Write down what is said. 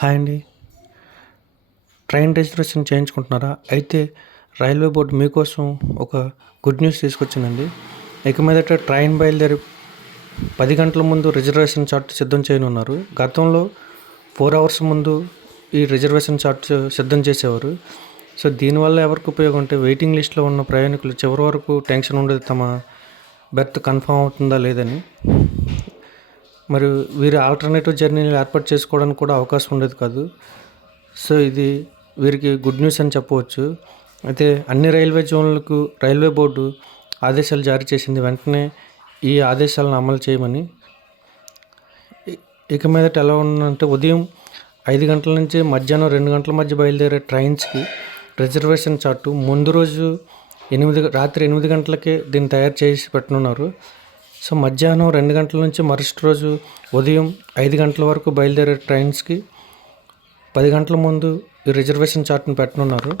Hi అండి. Train reservation చేయించుకుంటున్నారా? అయితే రైల్వే బోర్డు మీకోసం ఒక గుడ్ న్యూస్ తీసుకొచ్చిందండి. ఇక మీదట ట్రైన్ బయలుదేరి 10 గంటల ముందు రిజర్వేషన్ చార్ట్ సిద్ధం చేయనున్నారు. గతంలో 4 అవర్స్ ముందు ఈ రిజర్వేషన్ చార్ట్ సిద్ధం చేసేవారు. సో దీనివల్ల ఎవరికి ఉపయోగం అంటే వెయిటింగ్ లిస్ట్లో ఉన్న ప్రయాణికులు చివరి వరకు టెన్షన్ ఉండదు, తమ బెర్త్ కన్ఫర్మ్ అవుతుందా లేదని. మరియు వీరి ఆల్టర్నేటివ్ జర్నీలు ఏర్పాటు చేసుకోవడానికి కూడా అవకాశం ఉండేది కాదు. సో ఇది వీరికి గుడ్ న్యూస్ అని చెప్పవచ్చు. అయితే అన్ని రైల్వే జోన్లకు రైల్వే బోర్డు ఆదేశాలు జారీ చేసింది. వెంటనే ఈ ఆదేశాలను అమలు చేయమని. ఇక మీదట ఎలా ఉందంటే ఉదయం 5 గంటల నుంచి మధ్యాహ్నం 2 గంటల మధ్య బయలుదేరే ట్రైన్స్కి రిజర్వేషన్ చార్టు ముందు రోజు రాత్రి 8 గంటలకే దీన్ని తయారు చేసి పెట్టనున్నారు. సో మధ్యాహ్నం 2 గంటల నుంచి మరుసటి రోజు ఉదయం 5 గంటల వరకు బయలుదేరే ట్రైన్స్కి 10 గంటల ముందు ఈ రిజర్వేషన్ చార్ట్ని పెట్టనున్నారు.